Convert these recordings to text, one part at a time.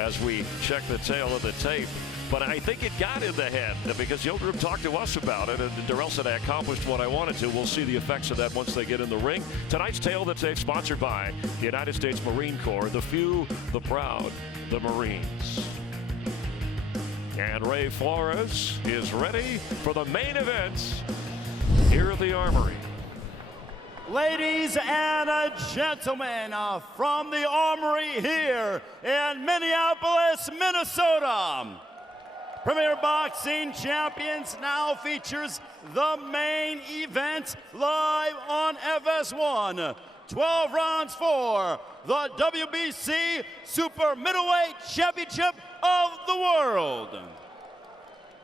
as we check the tail of the tape. But I think it got in the head because Yildirim talked to us about it, and Dirrell said, I accomplished what I wanted to. We'll see the effects of that once they get in the ring. Tonight's tail of the tape sponsored by the United States Marine Corps, the few, the proud, the Marines. And Ray Flores is ready for the main event here at the Armory. Ladies and gentlemen, from the Armory here in Minneapolis, Minnesota. Premier Boxing Champions now features the main event live on FS1. 12 rounds for the WBC Super Middleweight Championship of the World.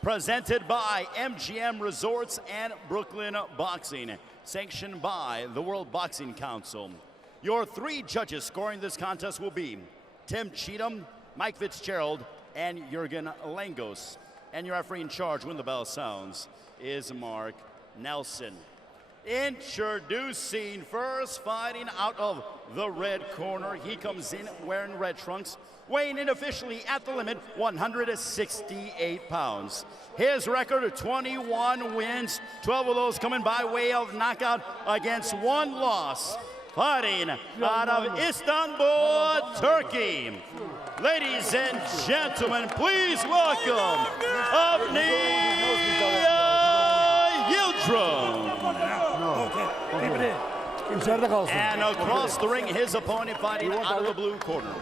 Presented by MGM Resorts and Brooklyn Boxing. Sanctioned by the World Boxing Council. Your three judges scoring this contest will be Tim Cheatham, Mike Fitzgerald, and Jurgen Langos. And your referee in charge when the bell sounds is Mark Nelson. Introducing first, fighting out of the red corner. He comes in wearing red trunks, weighing in officially at the limit, 168 pounds. His record of 21 wins, 12 of those coming by way of knockout against one loss. Fighting out of Istanbul, Turkey. Ladies and gentlemen, please welcome Avni Yildirim. And across the ring, his opponent fighting out of the blue corner.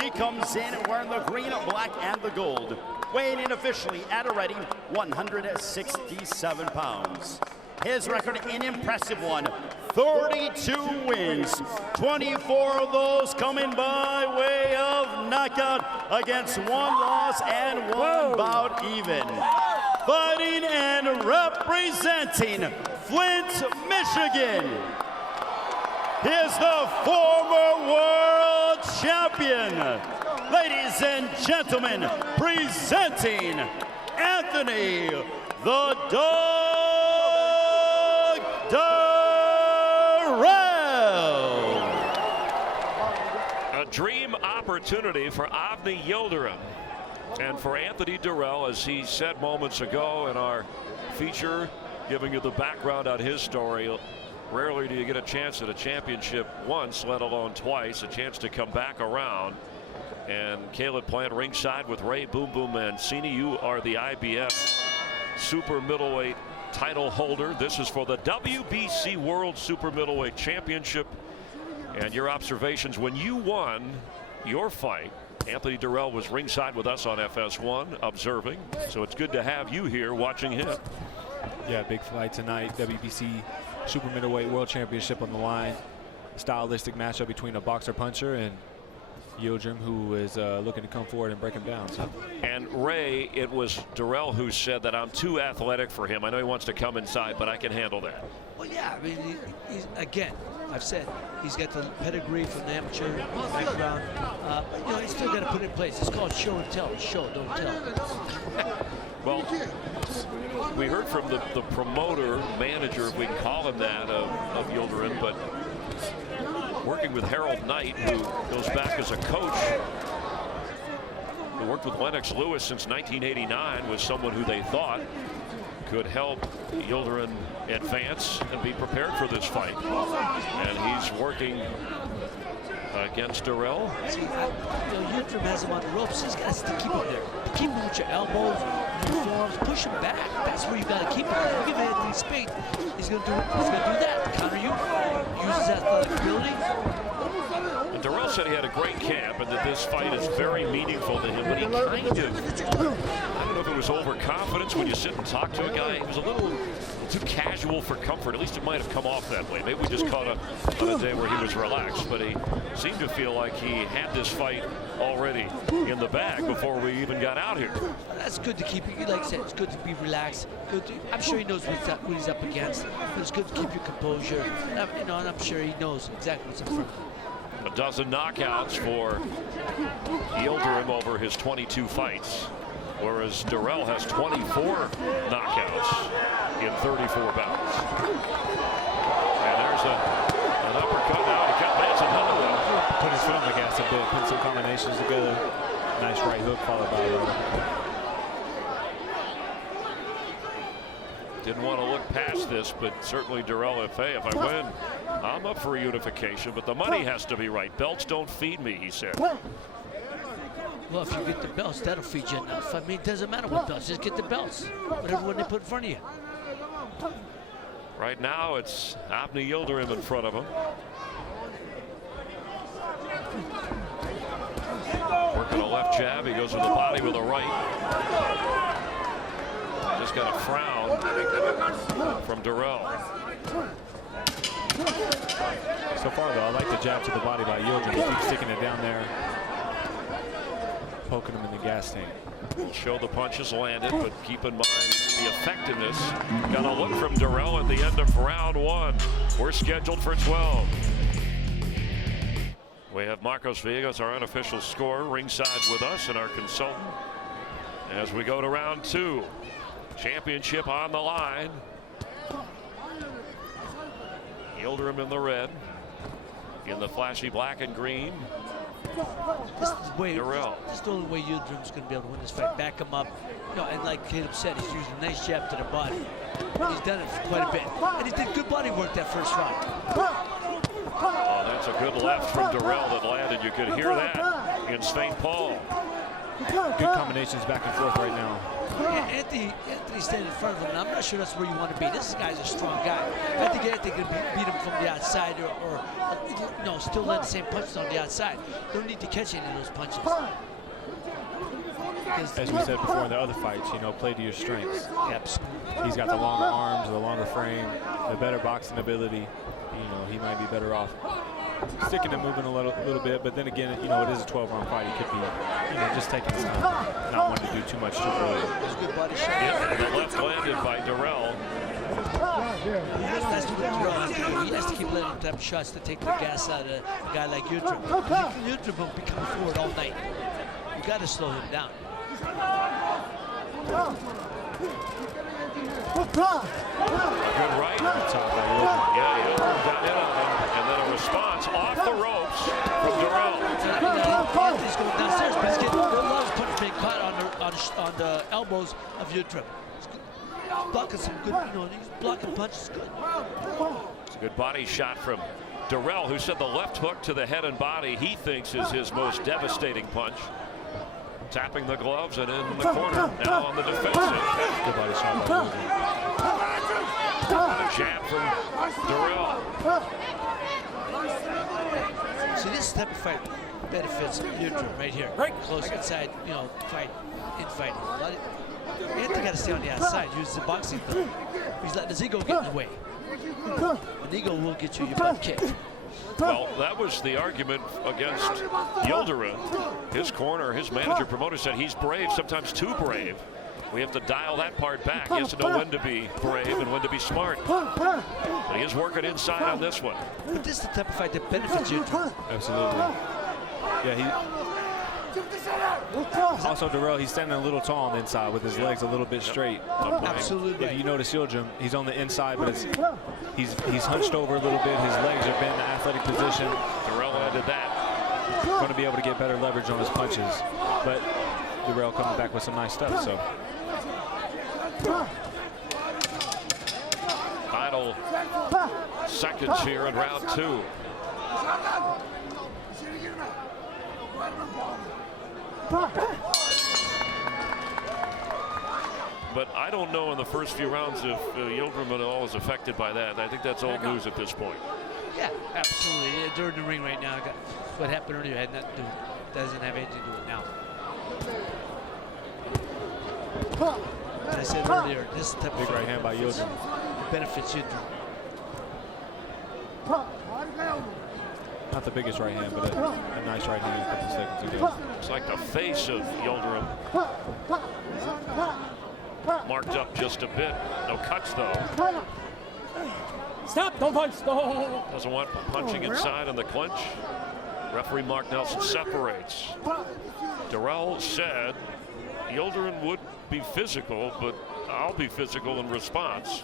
He comes in wearing the green, black, and the gold. Weighing in officially at a ready 167 pounds. His record, an impressive one, 32 wins, 24 of those coming by way of knockout against one loss and one bout even. Fighting and representing Flint, Michigan. Here's the former world champion. Ladies and gentlemen, presenting Anthony the Dog Dirrell. A dream opportunity for Avni Yildirim and for Anthony Dirrell, as he said moments ago in our feature, giving you the background on his story. Rarely do you get a chance at a championship once, let alone twice, a chance to come back around. And Caleb Plant ringside with Ray Boom Boom Mancini. You are the IBF Super Middleweight title holder. This is for the WBC World Super Middleweight Championship. And your observations when you won your fight. Anthony Dirrell was ringside with us on FS1 observing. So it's good to have you here watching him. Yeah, big fight tonight. WBC Super Middleweight World Championship on the line. Stylistic matchup between a boxer puncher and Yildirim, who is looking to come forward and break him down. So. And Ray, it was Dirrell who said that I'm too athletic for him. I know he wants to come inside, but I can handle that. Well, yeah, I mean, he's, again, I've said he's got the pedigree from the amateur background. But, you know, he's still got to put it in place. It's called show and tell. Show, don't tell. Well, we heard from the promoter, manager, if we can call him that, of Yildirim, but working with Harold Knight, who goes back as a coach, who worked with Lennox Lewis since 1989, was someone who they thought could help Yildirim advance and be prepared for this fight. And he's working against Dirrell. See, Yildirim has him on the ropes. He's got to keep him there. Keep him with your elbows, your forearms, push him back. That's where you got to keep him. You give Anthony space, he's going to do that. Counter you, use his athletic ability. And Dirrell said he had a great camp and that this fight is very meaningful to him, but he kind of, I don't know if it was overconfidence when you sit and talk to a guy. He was a little too casual for comfort. At least it might have come off that way. Maybe we just caught on a day where he was relaxed, but he seemed to feel like he had this fight already in the bag before we even got out here. That's good to keep you, like I said, it's good to be relaxed. Good to, I'm sure he knows what he's up against, but it's good to keep your composure. And I'm sure he knows exactly what's in front of him. A dozen knockouts for Yildirim over his 22 fights, whereas Dirrell has 24 knockouts in 34 bouts. And there's an uppercut now. He lands another one. Put his foot on the gas a bit, put some combinations together. Nice hook followed by a right. Didn't want to look past this, but certainly Dirrell, if I win, I'm up for a unification, but the money has to be right. Belts don't feed me, he said. Well, if you get the belts, that'll feed you enough. I mean, it doesn't matter what belts, just get the belts. Whatever one they put in front of you. Right now, it's Avni Yildirim in front of him. Working a left jab, he goes to the body with a right. Just got a frown from Dirrell. So far, though, I like the jab to the body by Yildirim. He keeps sticking it down there, poking him in the gas tank. Show the punches landed, but keep in mind the effectiveness. Got a look from Dirrell at the end of round 1. We're scheduled for 12. We have Marcos Villegas, our unofficial scorer, ringside with us, and our consultant as we go to round 2. Championship on the line. Yildirim in the red, in the flashy black and green. This is Dirrell. the only way Yildirim's going to be able to win this fight. Back him up. You know, and like Caleb said, he's using a nice jab to the body. He's done it for quite a bit. And he did good body work that first round. Oh, that's a good left from Dirrell that landed. You could hear that in St. Paul. Good combinations back and forth right now. Anthony's standing in front of him, and I'm not sure that's where you want to be. This guy's a strong guy. I think Anthony can beat him from the outside or no, still land the same punches on the outside. Don't need to catch any of those punches. As we said before in the other fights, you know, play to your strengths. Absolutely. He's got the longer arms, the longer frame, the better boxing ability. You know, he might be better off sticking and moving a little bit, but then again, you know, it is a 12-round fight. He could be, you know, just taking his time, not wanting to do too much too early. Good body shot. Yeah, the left landed by Dirrell. That's what Dirrell has to do. He has to keep letting him type shots to take the gas out of a guy like Yildirim. Yildirim will be coming forward all night. You got to slow him down. Good right. Yeah, Yildirim got in on him, and then a response off the ropes from Dirrell. Anthony's going downstairs, but he's getting a lot of punches being caught on the elbows of Yildirim. He's blocking some good, you know, he's blocking punches good. It's a good body shot from Dirrell, who said the left hook to the head and body he thinks is his most devastating punch. Tapping the gloves and in the corner, now on the defensive. Good body shot by The jab from Dirrell. See, this type of fight benefits Yildirim right here. Close inside, you know, infighting. Anthony got to stay on the outside, use the boxing thing. He's letting his ego get in the way. An ego will get you your butt kicked. Well, that was the argument against Yildirim. His corner, his manager promoter said he's brave, sometimes too brave. We have to dial that part back. He has to know when to be brave and when to be smart. But he is working inside on this one. But this is the type of fight that benefits Yildirim. Absolutely. Yeah, also, Dirrell, he's standing a little tall on the inside with his legs a little bit straight. Absolutely. If you notice Yildirim, he's on the inside, but he's hunched over a little bit. His legs are bent in the athletic position. Dirrell added that. Going to be able to get better leverage on his punches. But Dirrell coming back with some nice stuff. So final seconds here in round 2. But I don't know in the first few rounds if Yildirim at all is affected by that. I think that's old news at this point. Yeah, absolutely. They're in the ring right now. What happened earlier had nothing to do. Doesn't have anything to do with now. As I said earlier, this type of big right hand by Yildirim. benefits Yildirim. Not the biggest right hand, but a nice right hand a couple seconds ago. It's like the face of Yildirim. Marked up just a bit. No cuts, though. Stop! Don't punch! No. Doesn't want punching inside on the clinch. Referee Mark Nelson separates. Dirrell said Yildirim would be physical, but I'll be physical in response.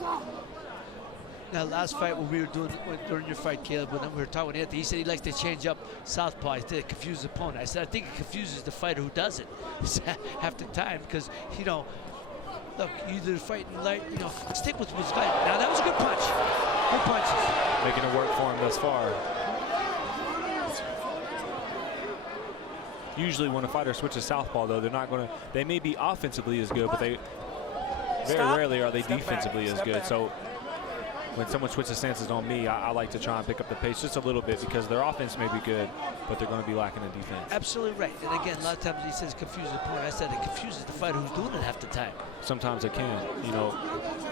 Now, last fight when we were doing during your fight, Caleb, when we were talking with Anthony, he said he likes to change up southpaw instead of confuse the opponent. I said I think it confuses the fighter who does it half the time because look, you either fighting light, stick with what's right. Now that was a good punch. Good punches. Making it work for him thus far. Usually when a fighter switches southpaw, though, they're not going to. They may be offensively as good, but they very rarely are they defensively as good. So when someone switches stances on me, I like to try and pick up the pace just a little bit because their offense may be good, but they're going to be lacking in defense. Absolutely right. And again, a lot of times he says confuse the opponent. I said it confuses the fighter who's doing it half the time. Sometimes it can,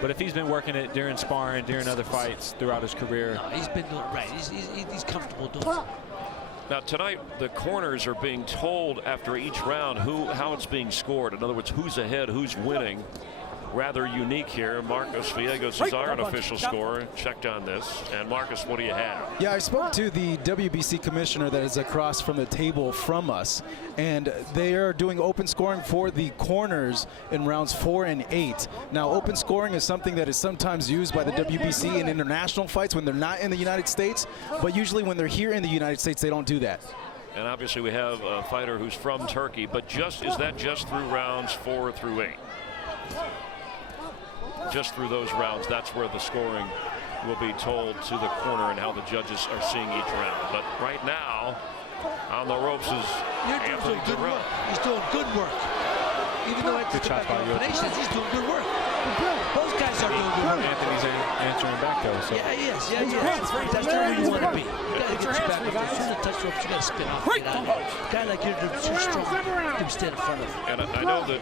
But if he's been working it during sparring, during other fights throughout his career. No, he's been doing it right. He's comfortable doing it. Now tonight, the corners are being told after each round how it's being scored. In other words, who's ahead, who's winning. Rather unique here. Marcos Villegas is our unofficial scorer. Checked on this. And Marcos, what do you have? Yeah, I spoke to the WBC commissioner that is across from the table from us, and they are doing open scoring for the corners in rounds 4 and 8. Now, open scoring is something that is sometimes used by the WBC in international fights when they're not in the United States, but usually when they're here in the United States, they don't do that. And obviously we have a fighter who's from Turkey, but is that just through rounds 4 through 8? Just through those rounds, that's where the scoring will be told to the corner and how the judges are seeing each round. But right now, on the ropes is Avni Yildirim. He's doing good work. Even though it's combinations, he's doing good work. Both guys are doing good work. Anthony's answering back though. So. Yeah, he is. That's where you want to be. You got to get your back up. As soon as you touch ropes, you got to spin off. Get out of there. A guy like you're too strong to stand in front of him. And I know that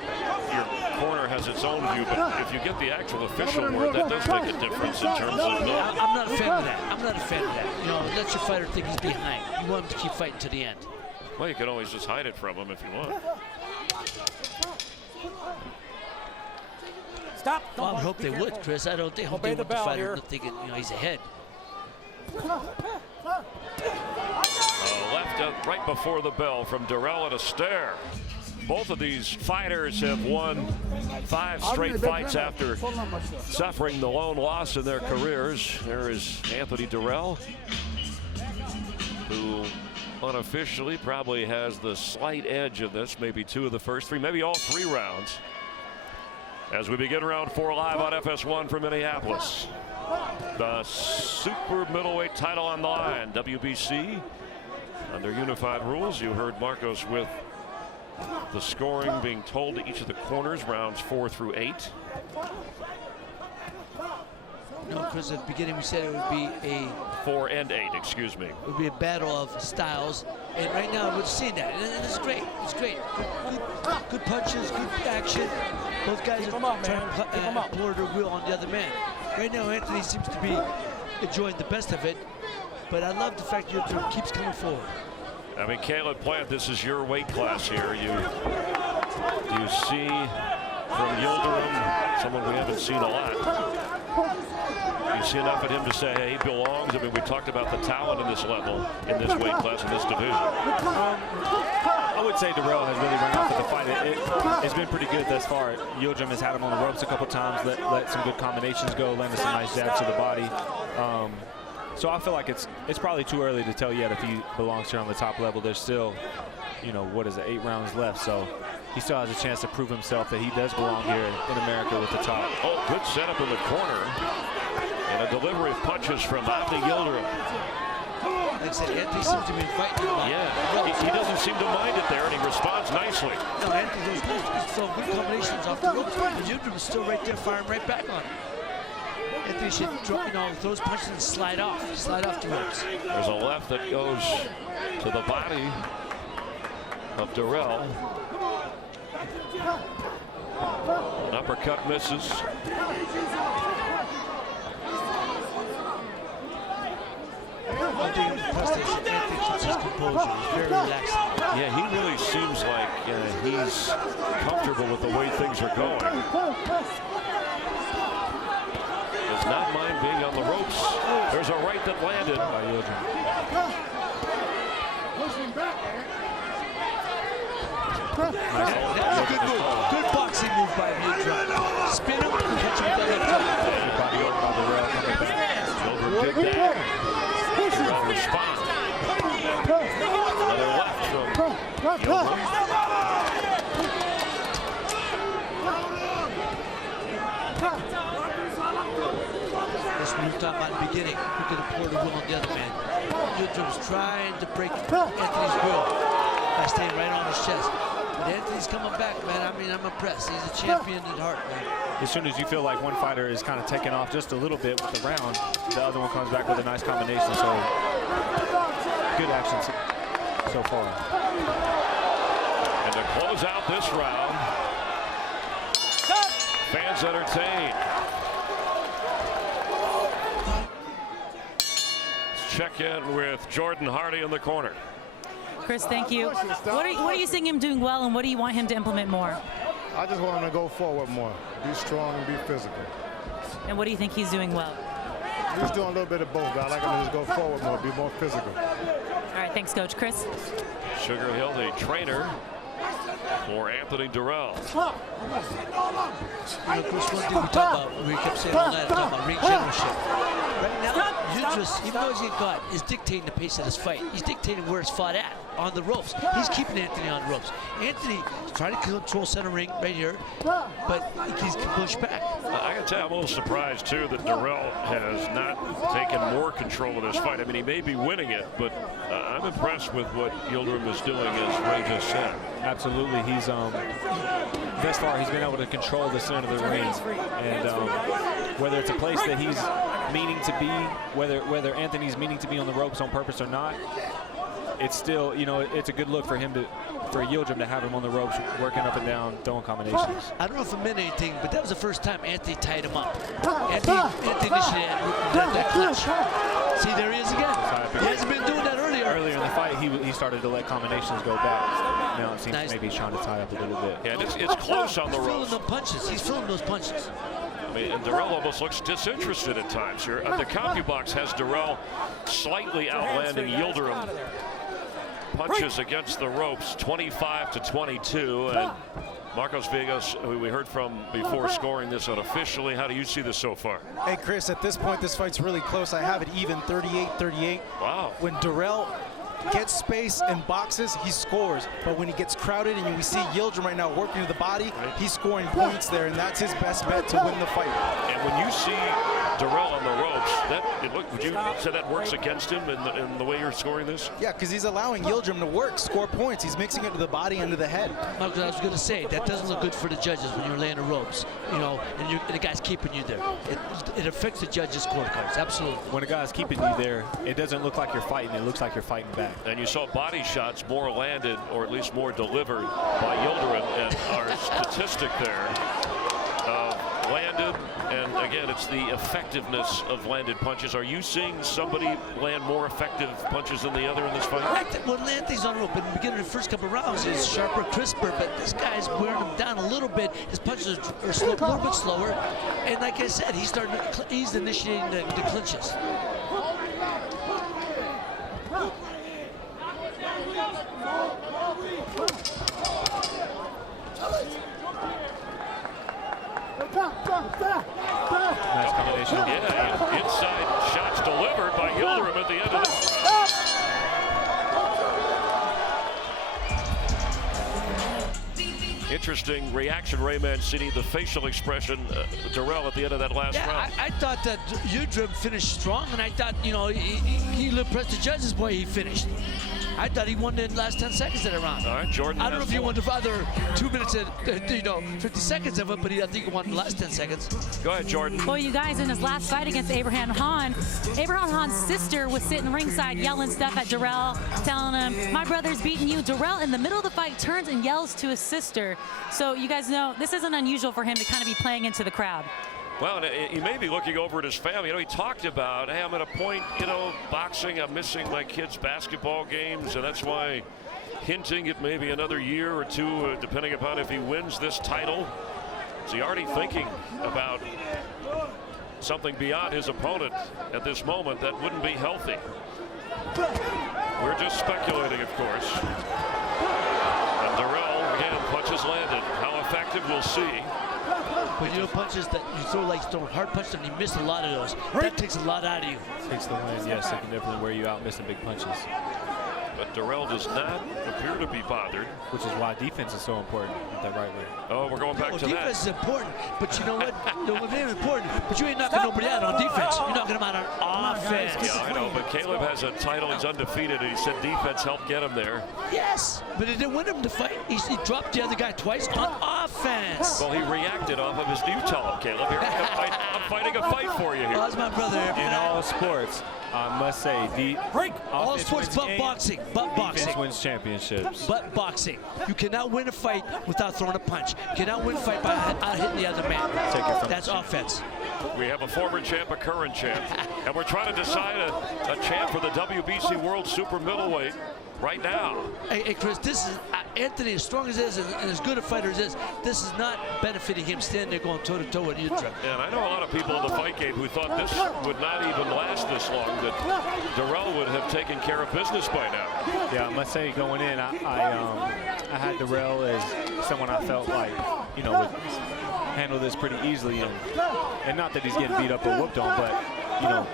your corner has its own view, but if you get the actual official word, that does make a difference in terms of. I'm not a fan of that. I'm not a fan of that. Let your fighter think he's behind. You want him to keep fighting to the end. Well, you can always just hide it from him if you want. Stop. Well, I hope they would, Chris. I don't think they want the fighter thinking, he's ahead. Left up right before the bell from Dirrell at a stare. Both of these fighters have won 5 straight fights after suffering the lone loss in their careers. There is Anthony Dirrell, who unofficially probably has the slight edge of this, maybe 2 of the first 3, maybe all 3 rounds. As we begin round 4 live on FS1 from Minneapolis. The super middleweight title on the line. WBC under unified rules. You heard Marcos with the scoring being told to each of the corners, rounds 4 through 8. No, Chris, at the beginning we said it would be a 4 and 8, excuse me. It would be a battle of styles, and right now we're seeing that, and it's great. It's great. Good punches, good action. Both guys are trying to explore their will on the other man. Right now, Anthony seems to be enjoying the best of it, but I love the fact that he keeps coming forward. I mean, Caleb Plant, this is your weight class here. You see from Yildirim, someone we haven't seen a lot. You see enough of him to say, hey, he belongs. I mean, we talked about the talent in this level, in this weight class, in this division. I would say Dirrell has really run off with the fight. It's been pretty good thus far. Yildirim has had him on the ropes a couple times, let some good combinations go, landed some nice jabs to the body. So I feel like it's probably too early to tell yet if he belongs here on the top level. There's still, what is it, 8 rounds left. So he still has a chance to prove himself that he does belong here in America with the top. Oh, good setup in the corner. And a delivery of punches from Avni Yildirim. Like I said, Anthony seems to be fighting. Yeah, he doesn't seem to mind it there, and he responds nicely. No, Anthony does good combinations off the ropes. Yildirim is still right there, firing right back on him. Anthony should drop, those punches and slide off the ropes. There's a left that goes to the body of Dirrell. An uppercut misses. Anthony keeps his composure. He's very relaxed. Yeah, he really seems like he's comfortable with the way things are going. Does not mind being on the ropes. There's a right that landed by Yildirim. That's a good move. Good boxing move by Yildirim. Spin him, catch him with that left hook. Body over by Dirrell. that. Dirrell responds. Another left from Yildirim. That's what we were talking about in the beginning. Who could have poured the will on the other man? Yildirim's trying to break Anthony's will by staying right on his chest. But Anthony's coming back, man. I mean, I'm impressed. He's a champion at heart, man. As soon as you feel like one fighter is kind of taking off just a little bit with the round, the other one comes back with a nice combination. So good action so far. And to close out this round, fans entertained. Let's check in with Jordan Hardy in the corner. Chris, thank you. What are you seeing him doing well, and what do you want him to implement more? I just want him to go forward more, be strong and be physical. And what do you think he's doing well? He's doing a little bit of both, but I like him to just go forward more, be more physical. All right, thanks, Coach. Chris? Sugar Hill, the trainer for Anthony Dirrell. You know, Chris, one thing we talk about, we kept saying all that, talking about ring generalship. Right now, Yildirim, even though he's getting caught, is dictating the pace of this fight. He's dictating where it's fought at, on the ropes. He's keeping Anthony on the ropes. Anthony is trying to control center ring right here, but he's pushed back. I can tell I'm a little surprised, too, that Dirrell has not taken more control of this fight. I mean, he may be winning it, but I'm impressed with what Yildirim is doing, as Ray just said. Absolutely. He's thus far he's been able to control the center of the ring, and whether it's a place that he's meaning to be, whether Anthony's meaning to be on the ropes on purpose or not, it's still, you know, it's a good look for Yildirim to have him on the ropes, working up and down, throwing combinations. I don't know if it meant anything, but that was the first time Anthony tied him up. Anthony initiated that clutch. See, there he is again. He hasn't been doing that earlier. Earlier in the fight, he started to let combinations go back. Now it seems maybe he's trying to tie up a little bit. Yeah, and it's close on the ropes. He's feeling the punches. He's feeling those punches. I mean, and Dirrell almost looks disinterested at times here. The CompuBox has Dirrell slightly outlanding Yildirim. Punches against the ropes, 25-22, and Marcos Vegas, who we heard from before scoring this unofficially. How do you see this so far? Hey, Chris, at this point, this fight's really close. I have it even 38-38. Wow. When Dirrell gets space and boxes, he scores. But when he gets crowded, and we see Yildirim right now working to the body, he's scoring points there, and that's his best bet to win the fight. And when you see Dirrell on the ropes, would you say that works against him in the way you're scoring this? Yeah, because he's allowing Yildirim to work, score points. He's mixing it to the body and to the head. Marcos, I was going to say, that doesn't look good for the judges when you're laying the ropes, you know, and the guy's keeping you there. It affects the judges' scorecards, absolutely. When a guy's keeping you there, it doesn't look like you're fighting. It looks like you're fighting back. And you saw body shots more landed, or at least more delivered by Yildirim, and our statistic there landed, and again, it's the effectiveness of landed punches. Are you seeing somebody land more effective punches than the other in this fight? When Anthony's on the rope in the beginning of the first couple of rounds, he's sharper, crisper, but this guy's wearing him down a little bit. His punches are slow, a little bit slower, and like I said, he's initiating the clinches. Nice combination. Yeah, inside shots delivered by Yildirim at the end of the round. Interesting reaction, Ray Mancini, the facial expression, Dirrell at the end of that last round. I thought that Yildirim finished strong, and I thought, you know, he impressed the judges the way he finished. I thought he won in the last 10 seconds of the round. All right, Jordan. I don't know if he won the other 2 minutes and 50 seconds of it, but I think he won the last 10 seconds. Go ahead, Jordan. Well, you guys, in his last fight against Abraham Hahn, Abraham Hahn's sister was sitting ringside yelling stuff at Dirrell, telling him, "My brother's beating you." Dirrell, in the middle of the fight, turns and yells to his sister. So you guys know this isn't unusual for him to kind of be playing into the crowd. Well, he may be looking over at his family. You know, he talked about, hey, I'm at a point, you know, boxing, I'm missing my kids' basketball games, and that's why hinting at maybe another year or two, depending upon if he wins this title. Is he already thinking about something beyond his opponent at this moment that wouldn't be healthy? We're just speculating, of course. And Dirrell, again, punches landed. How effective, we'll see. But you know, punches that you throw like throwing hard punches and you miss a lot of those. That takes a lot out of you. Takes the win, yes. It can definitely wear you out missing big punches. But Dirrell does not appear to be bothered. Which is why defense is so important with that right leg. Oh, we're going back to that. Defense is important, but you know what? Very important. But you ain't knocking nobody out on defense. You're knocking them out on offense. Yeah, I know, but Caleb has a title. He's undefeated, and he said defense helped get him there. Yes, but it didn't win him the fight. He dropped the other guy twice on offense. Well, he reacted off of his new tell-up, Caleb. Here, I'm fighting a fight for you here. Oh, that's my brother. In all sports, I must say, all sports but boxing. But boxing. Defense wins championships. But boxing. You cannot win a fight without throwing a punch. You cannot win a fight by out-hitting the other man. That's offense. We have a former champ, a current champ, and we're trying to decide a champ for the WBC World Super Middleweight right now. Hey, Chris, this is Anthony, as strong as he is and as good a fighter as he is, this is not benefiting him standing there going toe-to-toe with Yildirim. And I know a lot of people in the fight game who thought this would not even last this long, that Dirrell would have taken care of business by now. Yeah, I must say, going in, I had Dirrell as someone I felt like, you know, would handle this pretty easily, and not that he's getting beat up or whooped on, but, you know,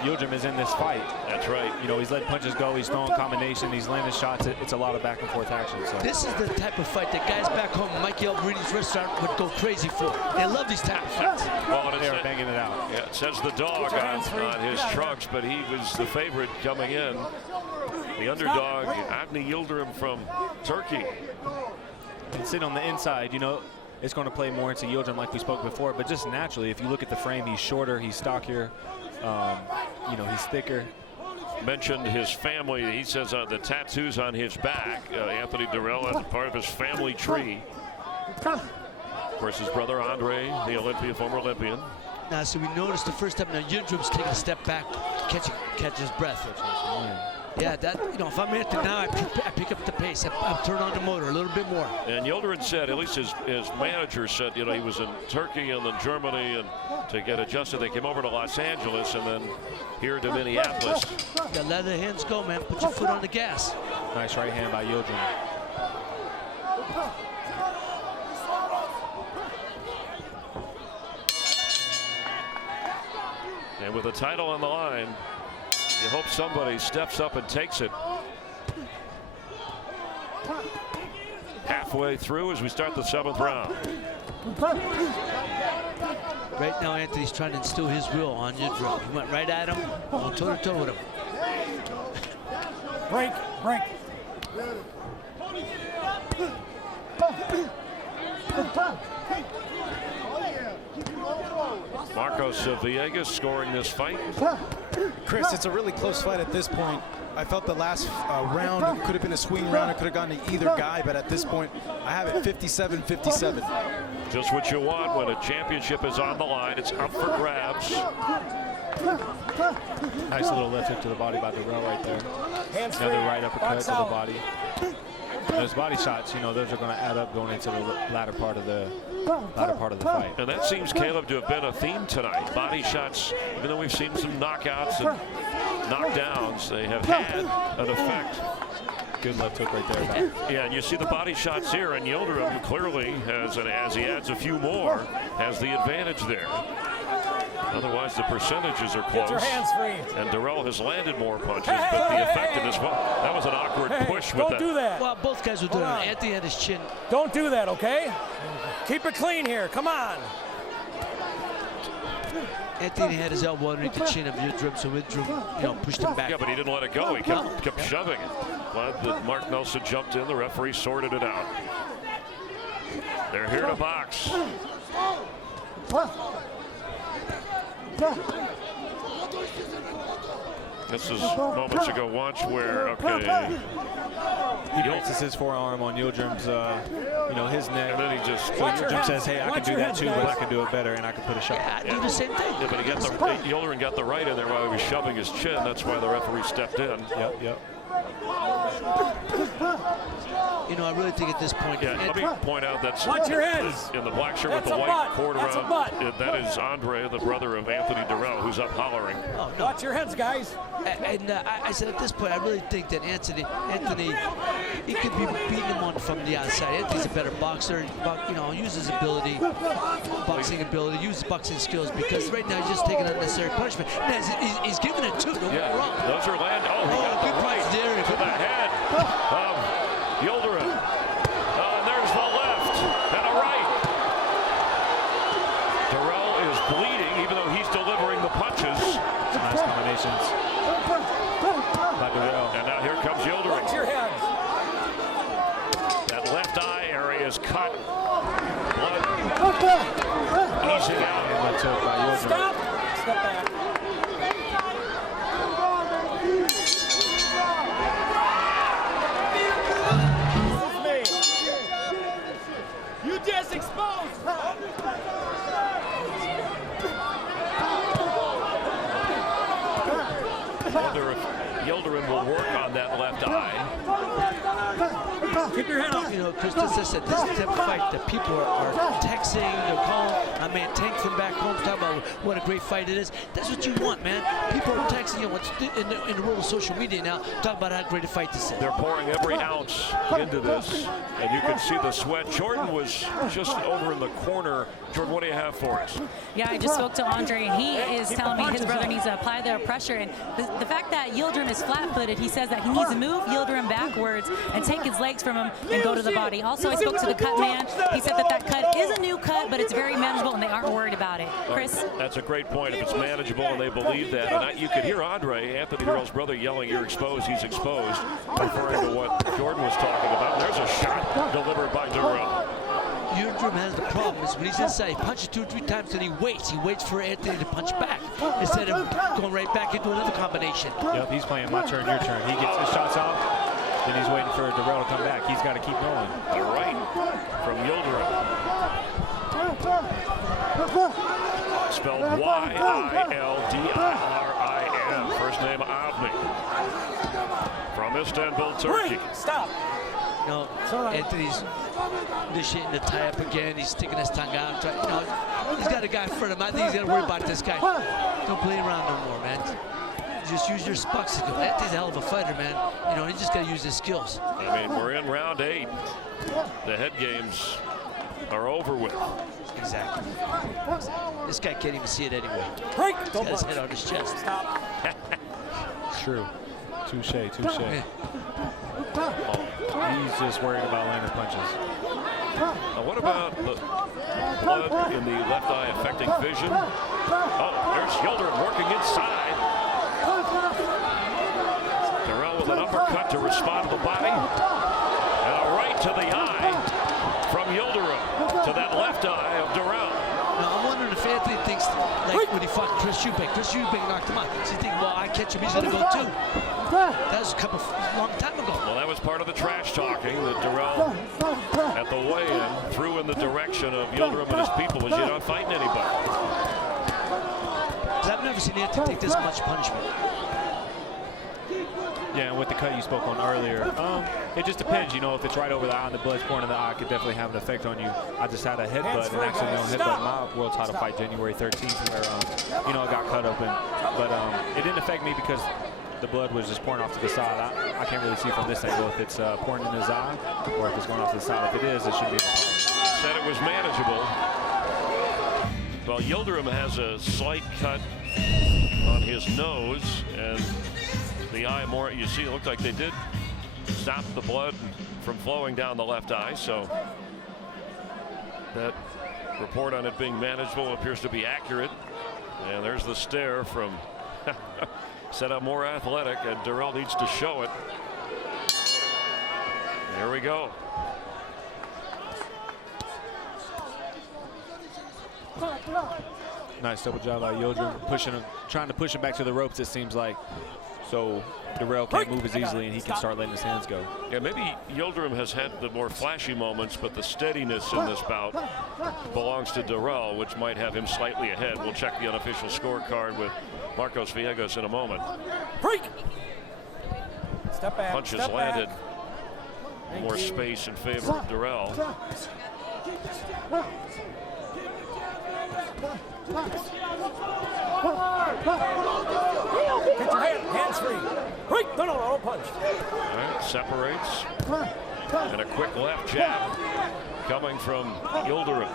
Yildirim is in this fight. That's right. You know, he's letting punches go, he's throwing combination, he's landing shots. It's a lot of back and forth action. So this is the type of fight that guys back home, Mikey Alberini's restaurant, would go crazy for. They love these type of fights. Well, they are banging it out. Yeah, it says the dog on his trunks, but he was the favorite coming in. The underdog, Avni Yildirim from Turkey. And sit on the inside, you know, it's going to play more into Yildirim like we spoke before, but just naturally, if you look at the frame, he's shorter, he's stockier, you know, he's thicker. Mentioned his family. He says the tattoos on his back, Anthony Dirrell, as part of his family tree. Of course, his brother Andre, the former Olympian. Now, so we noticed the first time now Yildirim's taking a step back, catch his breath. Yeah, that, you know, if I'm Anthony now, I pick up the pace. I turn on the motor a little bit more. And Yildirim said, at least his manager said, you know, he was in Turkey and then Germany, and to get adjusted, they came over to Los Angeles and then here to Minneapolis. Yeah, let the hands go, man. Put your foot on the gas. Nice right hand by Yildirim. And with the title on the line, you hope somebody steps up and takes it. Halfway through as we start the 7th round. Right now, Anthony's trying to instill his will on Yildirim. He went right at him, going toe-to-toe with him. Break. Marcos Villegas scoring this fight. Chris, it's a really close fight at this point. I felt the last round could have been a swing round. It could have gone to either guy, but at this point, I have it 57-57. Just what you want when a championship is on the line. It's up for grabs. Nice little left hook to the body by Dirrell right there. Another right uppercut to the body. Those body shots, you know, those are going to add up going into the latter part of the fight. And that seems, Caleb, to have been a theme tonight. Body shots, even though we've seen some knockouts and knockdowns, they have had an effect. Good left hook right there. Yeah, and you see the body shots here, and Yildirim clearly has, as he adds a few more, has the advantage there. Otherwise, the percentages are close. Get your hands free. And Dirrell has landed more punches, but the effectiveness, well, that was an awkward push with that. Don't do that. Well, both guys were doing it. Anthony had his chin. Don't do that, okay? Keep it clean here. Come on. Anthony had his elbow underneath the chin of Yildirim, so Yildirim, you know, pushed him back. Yeah, but he didn't let it go. He kept shoving it. Glad that Mark Nelson jumped in. The referee sorted it out. They're here to box. This is moments ago. Watch where, okay. He places his forearm on Yildirim's, you know, his neck. And then he just. So Yildirim says, hey, I can do that too, but I can do it better, and I can put a shot. Yeah, I do the same thing. Yeah, but Yildirim got the right in there while he was shoving his chin. That's why the referee stepped in. Yep. you know, I really think at this point. Yeah, let me point out that's Watch your heads. in the black shirt with That's the a white butt. cord That's a around. butt. That is Andre, the brother of Anthony Dirrell, who's up hollering. Oh, no. Watch your heads, guys. And I said at this point, I really think that Anthony, he could be beating him on from the outside. Anthony's a better boxer, you know, use his ability, boxing ability, use boxing skills, because right now he's just taking unnecessary punishment. And he's giving it too, don't get me wrong. Those are land. Oh, he got good the right punch there. to the head of Yildirim. And there's the left and a right. Dirrell is bleeding, even though he's delivering the punches. Nice combinations by Dirrell. And now here comes Yildirim. Watch your heads. That left eye area is cut. Blood easing out. And that's it by Yildirim. Stop. Step back. You just exposed. Whether Yildirim will work on that left eye. Keep your head up. You know, Chris, as I said, this is the type of fight that people are texting, they're calling. I mean, Tank from back home talking about what a great fight it is. That's what you want, man. People are texting, you know, in the world of social media now, talk about how great a fight this is. They're pouring every ounce into this, and you can see the sweat. Jordan was just over in the corner. Jordan, what do you have for us? Yeah, I just spoke to Andre, and he is telling me his brother needs to apply their pressure. And the fact that Yildirim is flat-footed, he says that he needs to move Yildirim backwards and take his legs from him and go to the body. Also, I spoke to the cut man. He said that cut is a new cut, but it's very manageable, and they aren't worried about it. Chris? That's a great point. If it's manageable and they believe that. And you could hear Andre, Anthony Dirrell's brother, yelling, "You're exposed, he's exposed," referring to what Jordan was talking about. And there's a shot delivered by Dirrell. Yildirim has the problem is when he's inside, he punches 2 or 3 times, and he waits. He waits for Anthony to punch back instead of going right back into another combination. Yep, he's playing my turn, your turn. He gets his shots off, then he's waiting for Dirrell to come back. He's got to keep going. All right, from Yildirim. Spelled Y-I-L-D-I-R-I-M. First name Avni. From Istanbul, Turkey. Stop. You know, Anthony's initiating the tie-up again. He's sticking his tongue out. You know, he's got a guy in front of him. I think he's got to worry about this guy. Don't play around no more, man. Just use your spucks. Anthony's a hell of a fighter, man. You know, he just got to use his skills. I mean, we're in round 8. The head games are over with. Exactly. This guy can't even see it anyway. Break. He's got his head on his chest. True. Touche, touche. He's just worried about landing punches. Now, what about the blood in the left eye affecting vision? Oh, there's Yildirim working inside. Dirrell with an uppercut to respond to the body. And a right to the eye from Yildirim to that left eye of Dirrell. Now, I'm wondering if Anthony thinks, like when he fought Chris Eubank knocked him out. So you think, well, I catch him, he's going to go too. That was a long time ago. Well, that was part of the trash talking that Dirrell, at the weigh-in, threw in the direction of Yildirim and his people as you're not fighting anybody. I've never seen Anthony take this much punishment. Yeah, and with the cut you spoke on earlier, it just depends. You know, if it's right over the eye and the blood's pouring in the eye, it could definitely have an effect on you. I just had a headbutt, an accidental headbutt in my world title fight January 13th, where you know, it got cut open, but it didn't affect me because the blood was just pouring off to the side. I can't really see from this angle if it's pouring in his eye or if it's going off to the side. If it is, it should be. Said it was manageable. Well, Yildirim has a slight cut on his nose, and the eye more, you see, it looked like they did stop the blood from flowing down the left eye, so that report on it being manageable appears to be accurate. And there's the stare from set up more athletic, and Dirrell needs to show it. Here we go. Nice double job by Yildirim, pushing him, trying to push him back to the ropes, it seems like. So Dirrell can't move as easily and he can start letting his hands go. Yeah, maybe Yildirim has had the more flashy moments, but the steadiness in this bout belongs to Dirrell, which might have him slightly ahead. We'll check the unofficial scorecard with Marcos Villegas in a moment. Break. Step back. Punches step landed back. more space in favor of Dirrell. Get your hands free. Right, no, punch. All right, separates. And a quick left jab coming from Yildirim.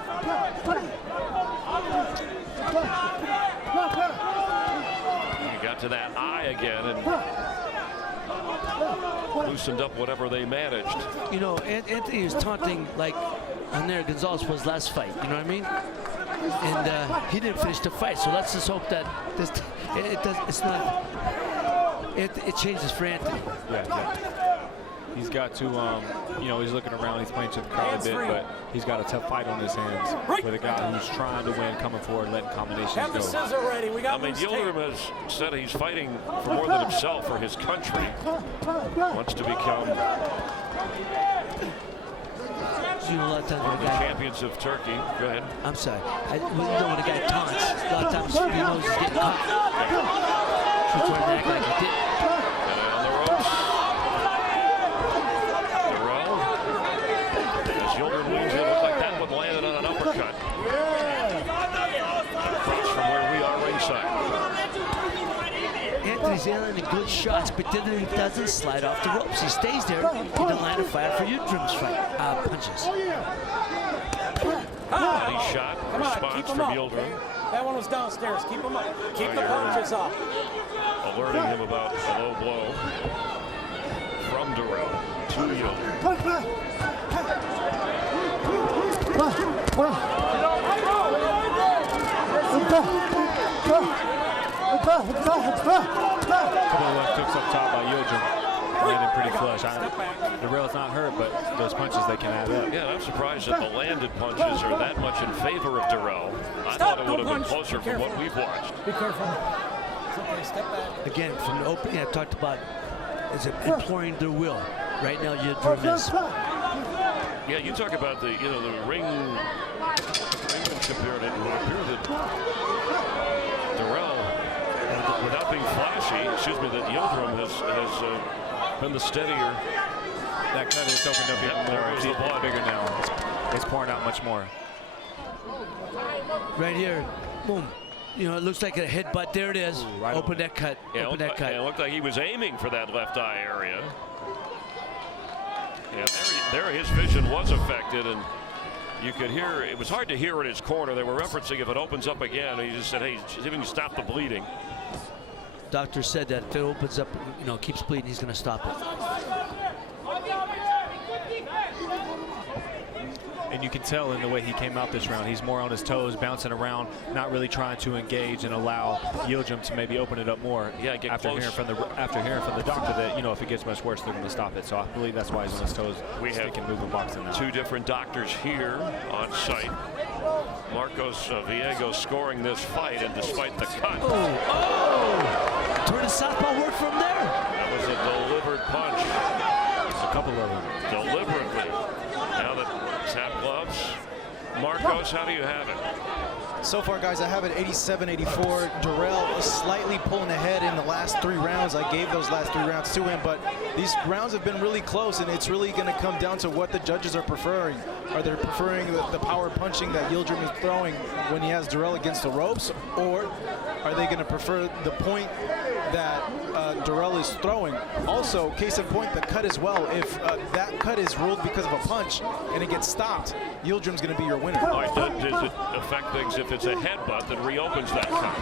He got to that eye again and loosened up whatever they managed. You know, Anthony was taunting like Aner Gonzalez was last fight. You know what I mean? And he didn't finish the fight. So let's just hope that this it changes for Anthony. Yeah. He's got to, you know, he's looking around, he's playing to the crowd a bit, but he's got a tough fight on his hands with a guy who's trying to win, coming forward, letting combinations Have the go. scissor ready. We got Yildirim has said he's fighting for more than himself, for his country. Wants to become You know, a lot of times when a the guy, champions of Turkey. Go ahead. I'm sorry. You know when a guy taunts, a lot of times he knows he's getting caught. So he's trying to act like he did. And on the ropes. Dirrell. As Yildirim leans in, looks like that one landed on an uppercut. Across from where we are ringside. Anthony's landing good shots, but then he doesn't slide off the ropes. He stays there. He doesn't land a fire for Yildirim's punches. Body shot. Come on, Response keep him from up. Yildirim. That one was downstairs. Keep him up. Keep the punches up. Alerting him about a low blow from Dirrell to Yildirim. Couple of left hooks up top by Yildirim. Landing pretty flush. Dirrell's not hurt, but those punches, they can add up. Yeah, I'm surprised that the landed punches are that much in favor of Dirrell. I thought it would have been closer from what we've watched. Be careful. Step back. Again, from the opening, I talked about is imploring their will. Right now, Yildirim is. Yeah, you talk about the ringmanship here, and it would appear that Dirrell, without being flashy, that Yildirim has been the steadier. That cut is opened up even more. There's the blood. Bigger now. It's pouring out much more. Right here, boom. You know, it looks like a headbutt. There it is. Ooh, right open that cut. Yeah, open that cut. It looked like he was aiming for that left eye area. Yeah, there his vision was affected, and you could hear, it was hard to hear in his corner. They were referencing if it opens up again. He just said, hey, see if you can stop the bleeding. Doctor said that if it opens up, you know, keeps bleeding, he's going to stop it. And you can tell in the way he came out this round, he's more on his toes, bouncing around, not really trying to engage and allow Yildirim to maybe open it up more. Yeah, get after close. hearing from the doctor that, you know, if it gets much worse, they're going to stop it. So I believe that's why he's on his toes. We have moving boxing now. Two different doctors here on site. Marcos Villegas scoring this fight, and despite the cut, Turn the southpaw work from there. that was a delivered punch. A couple of them. Deliberately. Now that tap gloves. Marcos, how do you have it? So far, guys, I have it 87-84. Dirrell slightly pulling ahead in the last 3 rounds. I gave those last 3 rounds to him, but these rounds have been really close, and it's really going to come down to what the judges are preferring. Are they preferring the power punching that Yildirim is throwing when he has Dirrell against the ropes, or are they going to prefer the point that Dirrell is throwing? Also, case in point, the cut as well. If that cut is ruled because of a punch and it gets stopped, Yildirim's going to be your winner. All right, does it affect things if it's a headbutt that reopens that cut?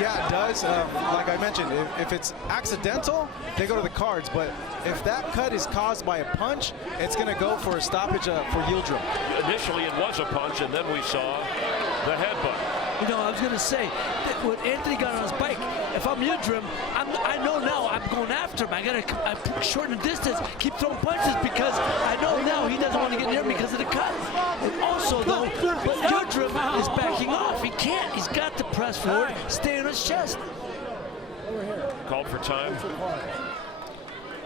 Yeah, it does. Like I mentioned, if it's accidental, they go to the cards. But if that cut is caused by a punch, it's going to go for a stoppage for Yildirim. Initially, it was a punch, and then we saw the headbutt. You know, I was going to say, that when Anthony got on his bike, if I'm Yildirim, I know now I'm going after him. I got to shorten the distance, keep throwing punches, because I know now he doesn't want to get near me because of the cut. And also, though, but Yildirim is backing off. He can't. He's got to press forward, stay on his chest. Over here. Called for time.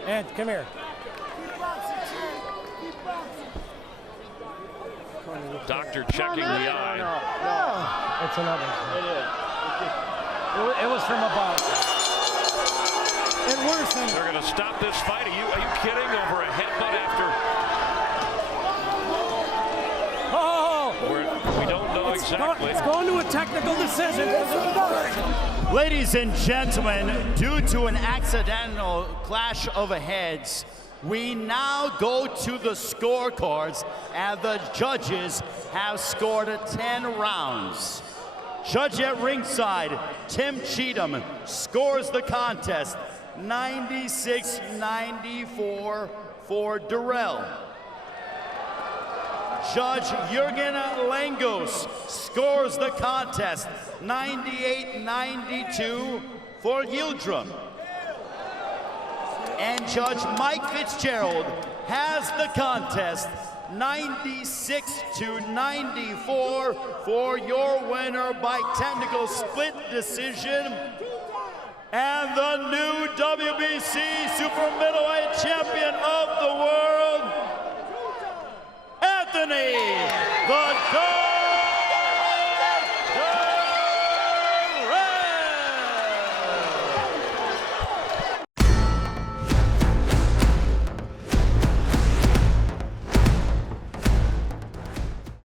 And come here. Doctor checking the eye. No. It's another. It was from above. and worsen. They're going to stop this fight. Are you kidding? Over a headbutt after. Oh! We don't know exactly. It's going to a technical decision. Ladies and gentlemen, due to an accidental clash of heads, we now go to the scorecards, and the judges have scored 10 rounds. Judge at ringside, Tim Cheatham, scores the contest 96-94 for Dirrell. Judge Jürgen Langos scores the contest 98-92 for Yildirim. And Judge Mike Fitzgerald has the contest 96-94 for your winner by technical split decision and the new WBC Super Middleweight Champion of the World, Avni, the